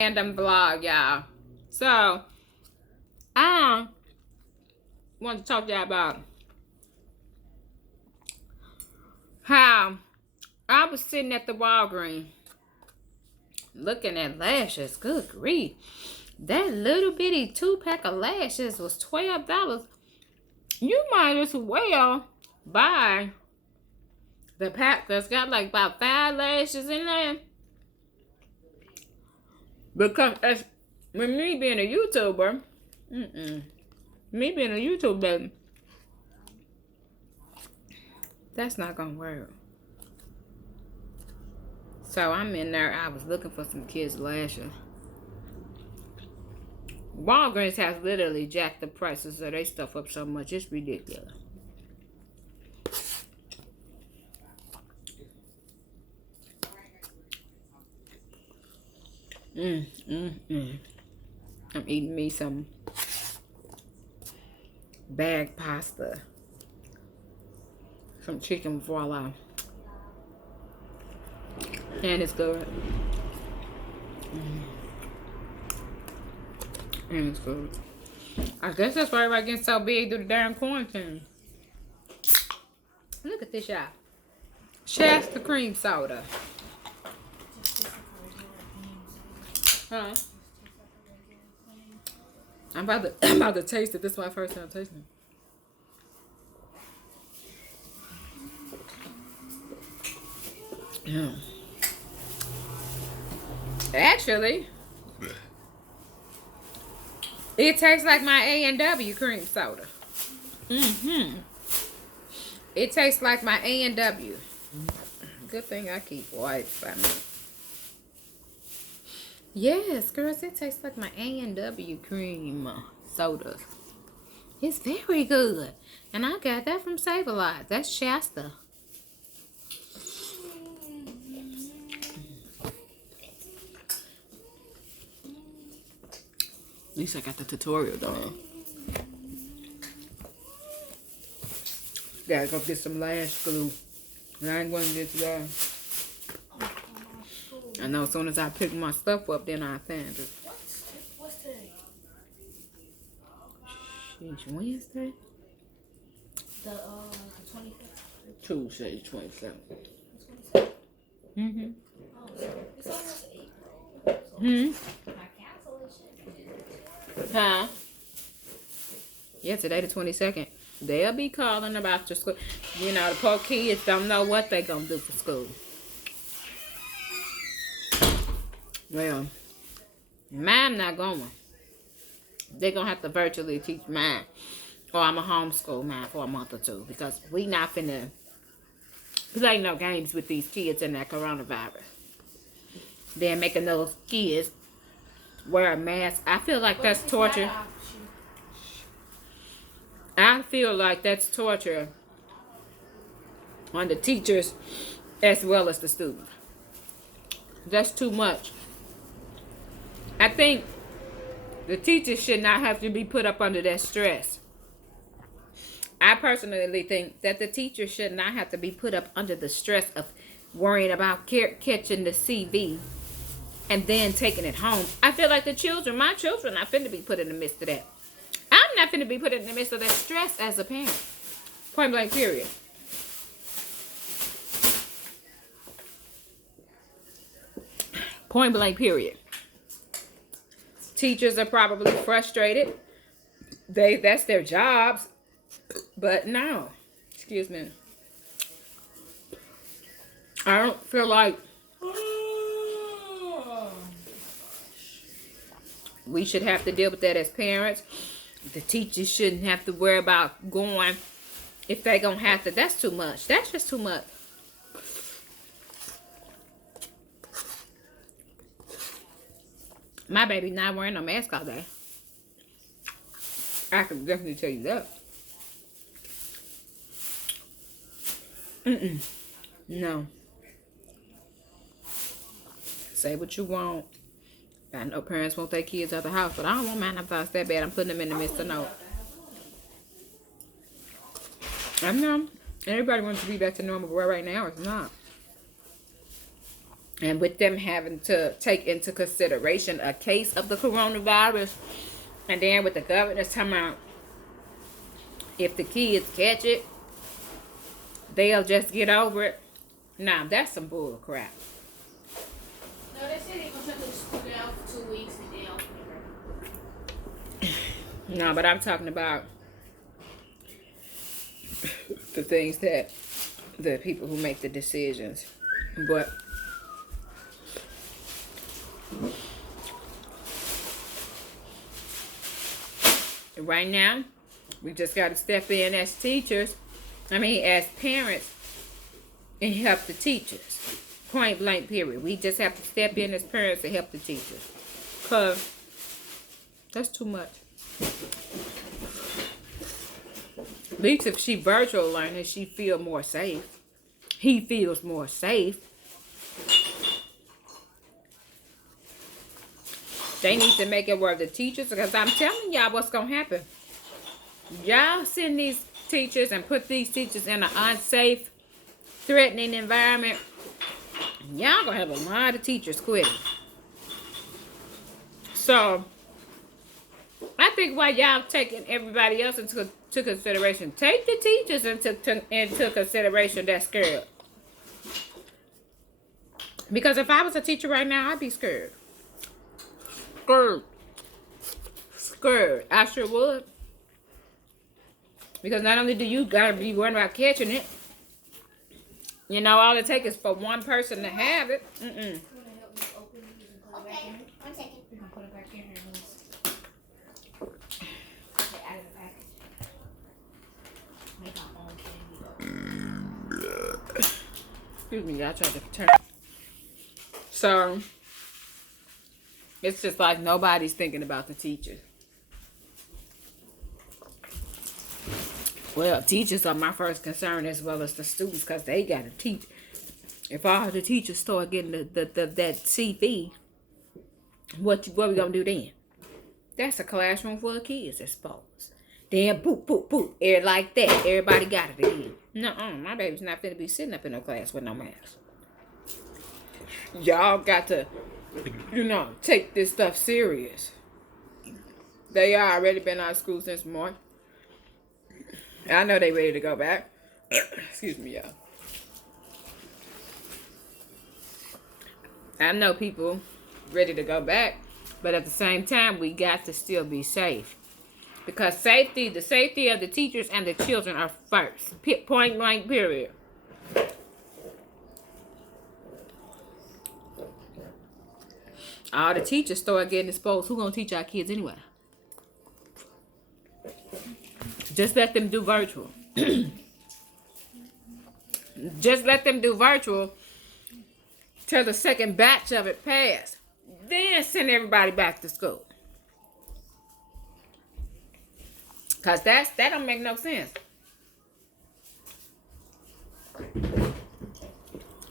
Random vlog, y'all. So, I want to talk to y'all about how I was sitting at the Walgreens looking at lashes. Good grief. That little bitty 2-pack of lashes was $12. You might as well buy the pack that's got like about 5 lashes in there. Because with me being a YouTuber, me being a YouTuber, that's not gonna work. So I'm in there. I was looking for some kids' lashes. Walgreens has literally jacked the prices of their stuff up so much. It's ridiculous. I'm eating me some bag pasta. Some chicken voila. And it's good. And it's good. I guess that's why everybody getting so big through the damn quarantine. Look at this, y'all. Shasta cream soda. Huh? I'm about to taste it. This is my first time tasting it. Yeah. Actually, it tastes like my A&W cream soda. It tastes like my A&W. Good thing I keep wipes by me. Yes, girls, it tastes like my A&W cream sodas. It's very good. And I got that from Save-A-Lot. That's Shasta. At least I got the tutorial done. Gotta go get some lash glue. I ain't going to get today. I know as soon as I pick my stuff up, then I find it. What's today? Sheesh, Wednesday? The 25th. Tuesday, 27th. 27th? Mm-hmm. Oh, so it's almost April. So my cancellation. Huh? Yeah, today the 22nd. They'll be calling about your school. You know, the poor kids don't know what they gonna do for school. Well, mine not going. They're gonna have to virtually teach mine. Or I'm gonna homeschool mine for a month or two. Because we not finna play no games with these kids in that coronavirus. They're making those kids wear a mask. I feel like that's torture. I feel like that's torture on the teachers as well as the students. That's too much. I think the teachers should not have to be put up under that stress. I personally think that the teachers should not have to be put up under the stress of worrying about catching the CV and then taking it home. I feel like the children, my children, are finna be put in the midst of that. I'm not finna be put in the midst of that stress as a parent. Point blank, period. Point blank, period. Teachers are probably frustrated. That's their jobs. But no. Excuse me. I don't feel like we should have to deal with that as parents. The teachers shouldn't have to worry about going if they gonna have to. That's too much. That's just too much. My baby not wearing no mask all day. I can definitely tell you that. No. Say what you want. I know parents want their kids out the house, but I don't want mine outside that bad. I'm putting them in the midst of no. I know. Everybody wants to be back to normal, but right now it's not. And with them having to take into consideration a case of the coronavirus, and then with the governor talking about if the kids catch it, they'll just get over it. Nah, that's some bull crap. No, they said they're gonna shut the school down for 2 weeks and then open it. No, but I'm talking about the things that the people who make the decisions. But right now, we just got to step in as teachers. As parents, and help the teachers. Point blank, period. We just have to step in as parents and help the teachers. Because that's too much. At least if she virtual learning, she feel more safe. He feels more safe. They need to make it worth the teachers, because I'm telling y'all what's going to happen. Y'all send these teachers and put these teachers in an unsafe, threatening environment. Y'all going to have a lot of teachers quitting. So, I think while y'all taking everybody else into consideration, take the teachers into consideration that's scared. Because if I was a teacher right now, I'd be scared. Scared. I sure would. Because not only do you gotta be worried about catching it, all it takes is for one person to have it. You wanna help me open these and put it back in? 1 second. We're gonna put it back in here. Get out of the package. Make our own candy. Excuse me, y'all tried to turn. So, it's just like nobody's thinking about the teachers. Well, teachers are my first concern as well as the students, because they got to teach. If all the teachers start getting that CV, what we going to do then? That's a classroom full of kids exposed. Then, boop, boop, boop. Like that. Everybody got it again. No, my baby's not finna be sitting up in no class with no mask. Y'all got to, take this stuff serious. They already been out of school since March. I know they ready to go back. Excuse me, y'all. I know people ready to go back, but at the same time, we got to still be safe. Because the safety of the teachers and the children are first. Point blank, period. All the teachers start getting exposed. Who gonna teach our kids anyway? Just let them do virtual. Just let them do virtual till the second batch of it pass. Then send everybody back to school. Because that don't make no sense.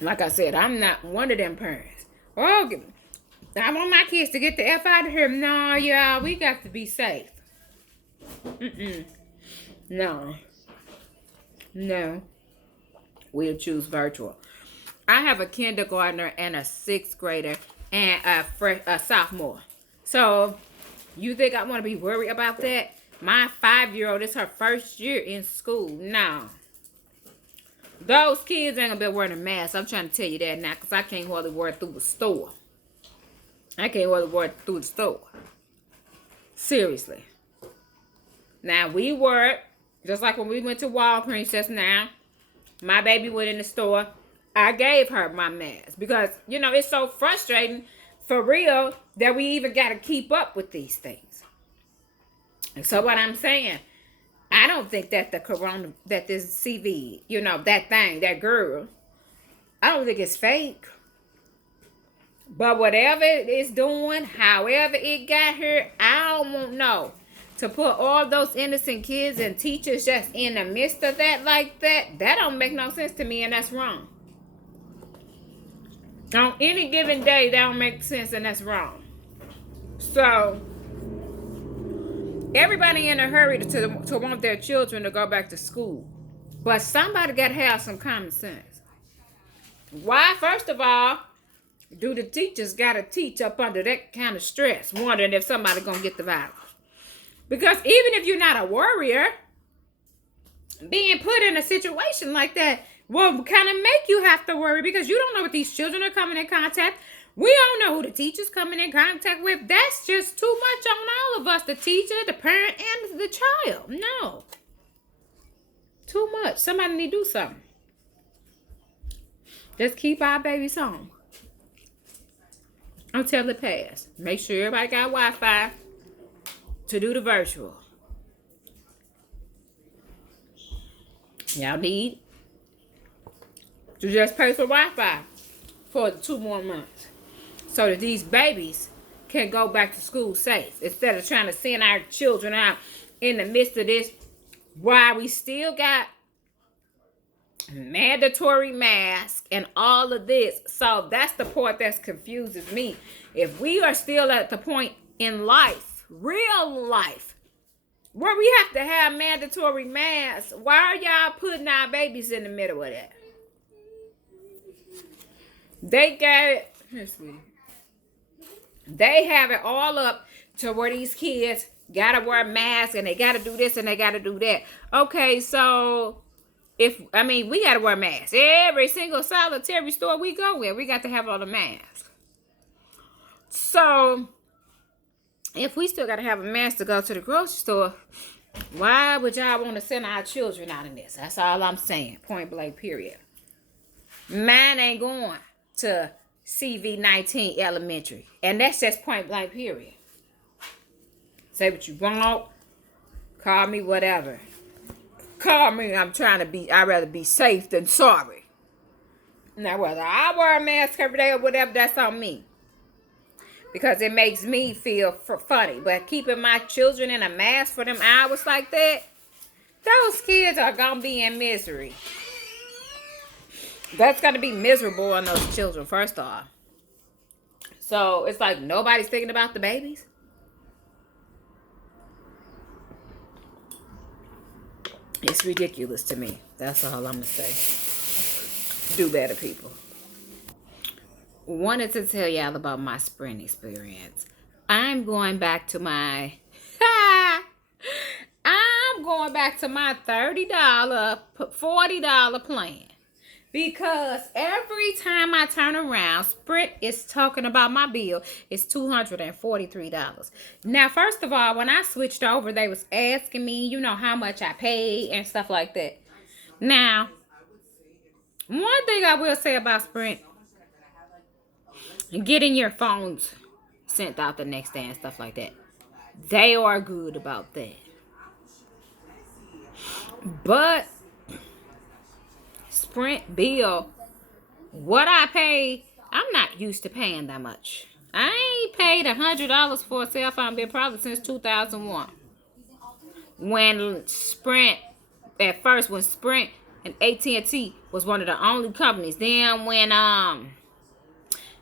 Like I said, I'm not one of them parents. Oh, I want my kids to get the F out of here. No, y'all, we got to be safe. No. We'll choose virtual. I have a kindergartner and a 6th grader and a sophomore. So, you think I want to be worried about that? My 5-year-old, is her first year in school. No. Those kids ain't going to be wearing a mask. I'm trying to tell you that now, because I can't hardly wear it through the store. Seriously. Now, we were, just like when we went to Walgreens just now, my baby went in the store. I gave her my mask because, it's so frustrating for real that we even got to keep up with these things. And so what I'm saying, I don't think that that this CV, that girl, I don't think it's fake. But whatever it is doing, however it got here, I don't know. To put all those innocent kids and teachers just in the midst of that like that don't make no sense to me, and that's wrong. On any given day, that don't make sense, and that's wrong. So, everybody in a hurry to want their children to go back to school. But somebody got to have some common sense. Why, first of all, Do the teachers got to teach up under that kind of stress, wondering if somebody going to get the virus? Because even if you're not a worrier, being put in a situation like that will kind of make you have to worry because you don't know what these children are coming in contact. We don't know who the teacher's coming in contact with. That's just too much on all of us, the teacher, the parent, and the child. No. Too much. Somebody need to do something. Just keep our babies home until it passes. Make sure everybody got Wi-Fi to do the virtual. Y'all need to just pay for Wi-Fi for 2 more months so that these babies can go back to school safe instead of trying to send our children out in the midst of this while we still got mandatory masks and all of this. So that's the part that confuses me. If we are still at the point in life, real life, where we have to have mandatory masks, why are y'all putting our babies in the middle of that? They got it. They have it all up to where these kids gotta wear masks and they gotta do this and they gotta do that. Okay, so we gotta wear masks. Every single solitary store we go in, we got to have all the masks. So if we still gotta have a mask to go to the grocery store, why would y'all want to send our children out in this? That's all I'm saying. Point blank, period. Mine ain't going to CV19 elementary. And that's just point blank, period. Say what you want. Call me whatever. Call me, I'd rather be safe than sorry. Now, whether I wear a mask every day or whatever, that's on me. Because it makes me feel funny. But keeping my children in a mask for them hours like that, those kids are going to be in misery. That's going to be miserable on those children, first off. So, it's like nobody's thinking about the babies. It's ridiculous to me. That's all I'm going to say. Do better, people. Wanted to tell y'all about my Sprint experience. I'm going back to my $30, $40 plan. Because every time I turn around, Sprint is talking about my bill. It's $243. Now, first of all, when I switched over, they was asking me, how much I paid and stuff like that. Now, one thing I will say about Sprint, getting your phones sent out the next day and stuff like that, they are good about that. But Sprint bill, what I pay, I'm not used to paying that much. I ain't paid $100 for a cell phone bill probably since 2001. When Sprint and AT&T was one of the only companies. Then when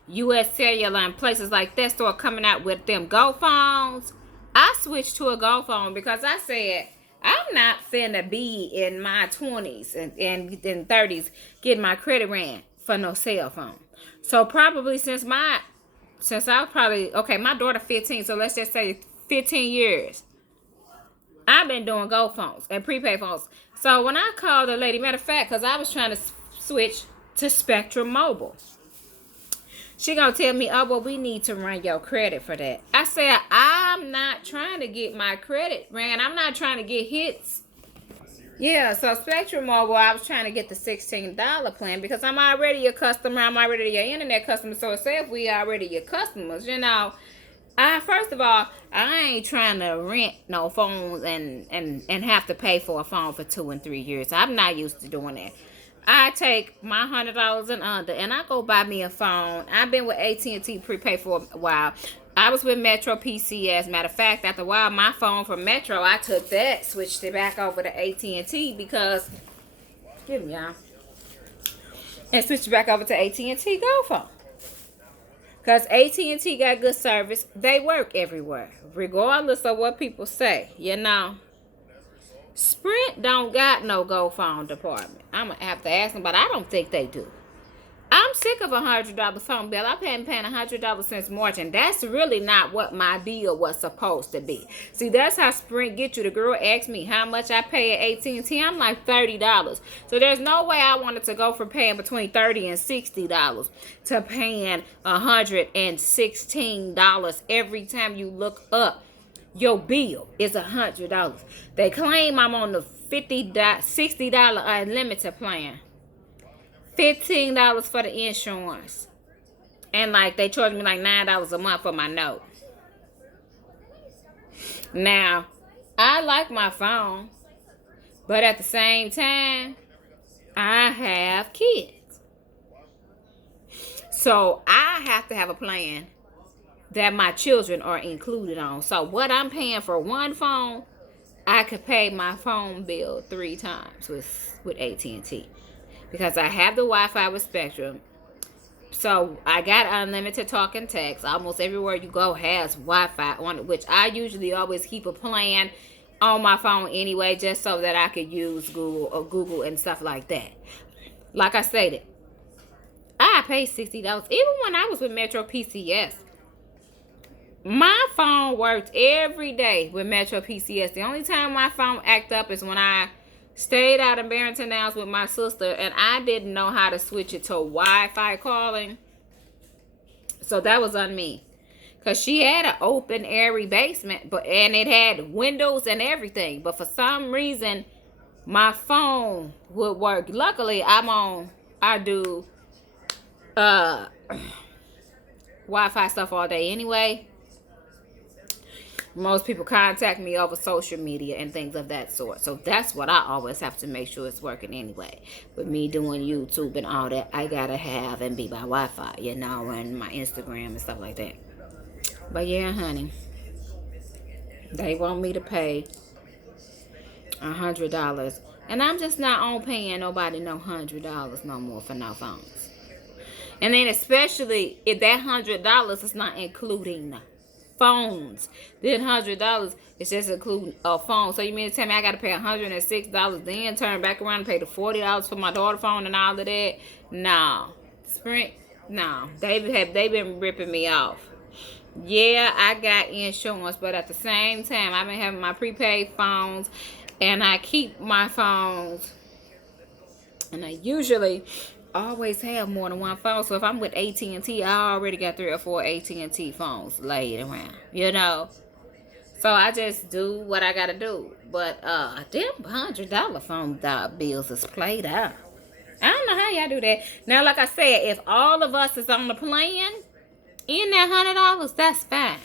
US Cellular and places like that started coming out with them Go phones, I switched to a Go phone because I said, I'm not finna be in my 20s and 30s getting my credit ran for no cell phone. So probably my daughter 15, so let's just say 15 years, I've been doing Go phones and prepaid phones. So when I called the lady, matter of fact, because I was trying to switch to Spectrum Mobile, she gonna tell me, we need to run your credit for that. I said, I'm not trying to get my credit ran. I'm not trying to get hits. Yeah, so Spectrum Mobile, I was trying to get the $16 plan because I'm already a customer. I'm already your internet customer. So say if we already your customers, first of all, I ain't trying to rent no phones and have to pay for a phone for 2 and 3 years. I'm not used to doing that. I take my $100 and under, and I go buy me a phone. I've been with AT&T prepaid for a while. I was with Metro PCS. Matter of fact, after a while, my phone from Metro, I took that, switched it back over to AT&T because, and switched it back over to AT&T Go phone. Because AT&T got good service. They work everywhere, regardless of what people say, Sprint don't got no Go phone department. I'm going to have to ask them, but I don't think they do. I'm sick of $100 phone bill. I've been paying $100 since March, and that's really not what my bill was supposed to be. See, that's how Sprint get you. The girl asked me how much I pay at AT&T. I'm like $30. So there's no way I wanted to go from paying between $30 and $60 to paying $116 every time you look up. Your bill is $100. They claim I'm on the $60 unlimited plan. $15 for the insurance. And like they charge me like $9 a month for my note. Now, I like my phone, but at the same time, I have kids. So I have to have a plan that my children are included on. So what I'm paying for one phone, I could pay my phone bill 3 times with AT&T. Because I have the Wi-Fi with Spectrum. So I got unlimited talk and text. Almost everywhere you go has Wi-Fi on it, which I usually always keep a plan on my phone anyway, just so that I could use Google and stuff like that. Like I stated, I paid $60. Even when I was with Metro PCS, my phone worked every day with Metro PCS. The only time my phone act up is when I stayed out in Barrington Downs with my sister, and I didn't know how to switch it to Wi-Fi calling. So that was on me. Because she had an open, airy basement, and it had windows and everything. But for some reason, my phone would work. Luckily, I do Wi-Fi stuff all day anyway. Most people contact me over social media and things of that sort. So that's what I always have to make sure it's working anyway. With me doing YouTube and all that, I gotta have and be by Wi-Fi, and my Instagram and stuff like that. But yeah, honey, they want me to pay $100. And I'm just not on paying nobody no $100 no more for no phones. And then especially if that $100 is not including phones. Then $100 is just including a phone. So you mean to tell me I got to pay $106, then turn back around and pay the $40 for my daughter phone and all of that? No. Sprint, no. They been ripping me off. Yeah, I got insurance, but at the same time, I've been having my prepaid phones, and I keep my phones, and I usually always have more than one phone. So if I'm with AT&T, I already got 3 or 4 AT&T phones laid around, So I just do what I gotta do. But them $100 phone bills is played out. I don't know how y'all do that. Now, like I said, if all of us is on the plan in that $100, that's fine.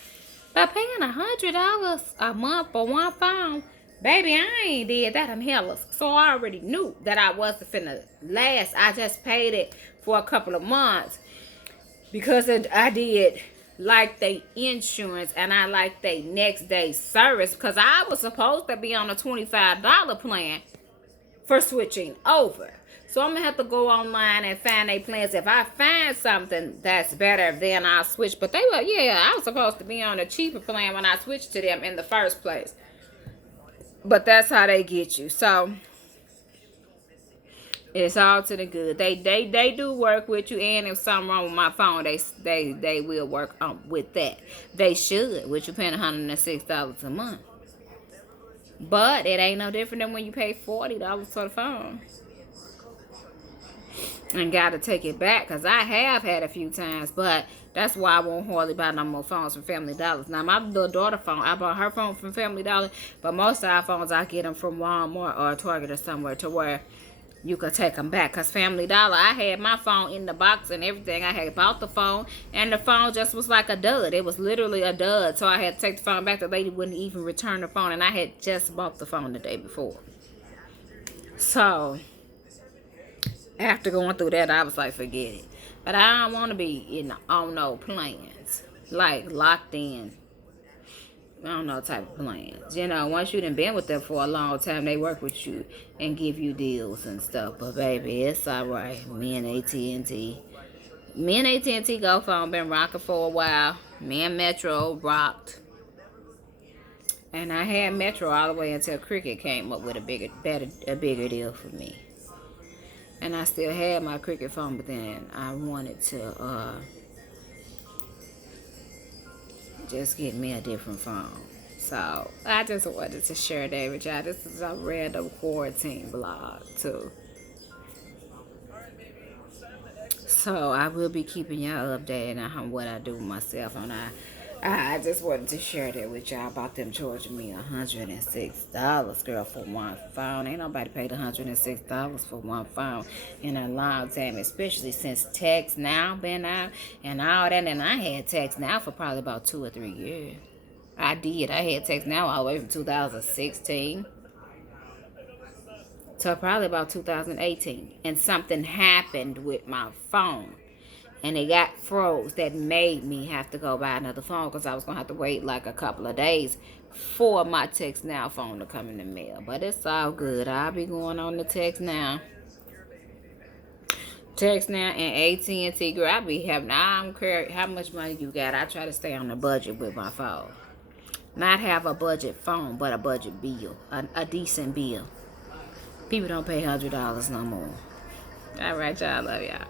But paying $100 a month for one phone, baby, I ain't did that in hell. So I already knew that I wasn't finna last. I just paid it for a couple of months because I did like they insurance and I like they next day service, because I was supposed to be on a $25 plan for switching over. So I'm gonna have to go online and find their plans. If I find something that's better, then I'll switch. But I was supposed to be on a cheaper plan when I switched to them in the first place. But that's how they get you. So it's all to the good. They do work with you, and if something wrong with my phone, they will work with that. They should, with you paying $106 a month. But it ain't no different than when you pay $40 for the phone. And gotta take it back, because I have had a few times, but that's why I won't hardly buy no more phones from Family Dollar. Now, my little daughter phone, I bought her phone from Family Dollar, but most of our phones, I get them from Walmart or Target or somewhere to where you could take them back. Because Family Dollar, I had my phone in the box and everything. I had bought the phone, and the phone just was like a dud. It was literally a dud, so I had to take the phone back. The lady wouldn't even return the phone, and I had just bought the phone the day before. So after going through that, I was like, forget it. But I don't want to be on no plans, like locked in. I don't know type of plans. Once you done been with them for a long time, they work with you and give you deals and stuff. But baby, it's all right. Me and AT&T Go Phone been rocking for a while. Me and Metro rocked. And I had Metro all the way until Cricket came up with a bigger deal for me. And I still had my Cricket phone, but then I wanted to just get me a different phone. So I just wanted to share that with y'all. This is a random quarantine blog too. So I will be keeping y'all updated on what I do myself. And I just wanted to share that with y'all about them charging me $106, girl, for one phone. Ain't nobody paid $106 for one phone in a long time, especially since Text Now been out and all that. And I had Text Now for probably about 2 or 3 years. I did. I had Text Now all the way from 2016 to probably about 2018. And something happened with my phone. And it got froze. That made me have to go buy another phone because I was going to have to wait like a couple of days for my Text Now phone to come in the mail. But it's all good. I'll be going on the Text Now. Text Now and AT&T. Girl, I be having, I don't care how much money you got. I try to stay on the budget with my phone. Not have a budget phone, but a budget bill. A decent bill. People don't pay $100 no more. All right, y'all. Love y'all.